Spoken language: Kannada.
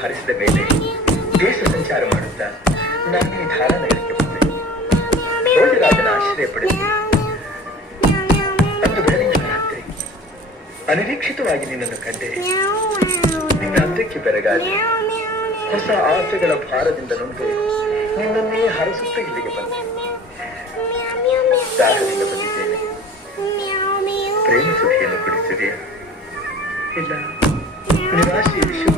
ಹರಿಸಿದ ಮೇಲೆ ದೇಶ ಸಂಚಾರ ಮಾಡುತ್ತಾ ನಾನು ಈ ಧಾರಾನಗರಕ್ಕೆ ಬಂದೆ. ಭೋಜರಾಜನ ಆಶ್ರಯ ಪಡೆದು ಅಂದು ಬೆಳಗಿನ ರಾತ್ರಿ ಅನಿರೀಕ್ಷಿತವಾಗಿ ನಿನ್ನನ್ನು ಕಂಡೆ. ನಿನ್ನ ಅಂದಕ್ಕೆ ಬೆರಗಾಗಿ ಹೊಸ ಆಸೆಗಳ ಭಾರದಿಂದ ನೊಂದು ನಿನ್ನನ್ನೇ ಹರಸುತ್ತಾ ಇಲ್ಲಿಗೆ ಬಂದೆ. ದಾಹದಿಂದ ಬಂದಿದ್ದೇನೆ. ಪ್ರೇಮ ಸುಖಿಯನ್ನು ಕುಡಿಸಿದೆಯಾ? ಇಲ್ಲ, ನಿರಾಶೆಯ ವಿಷಯ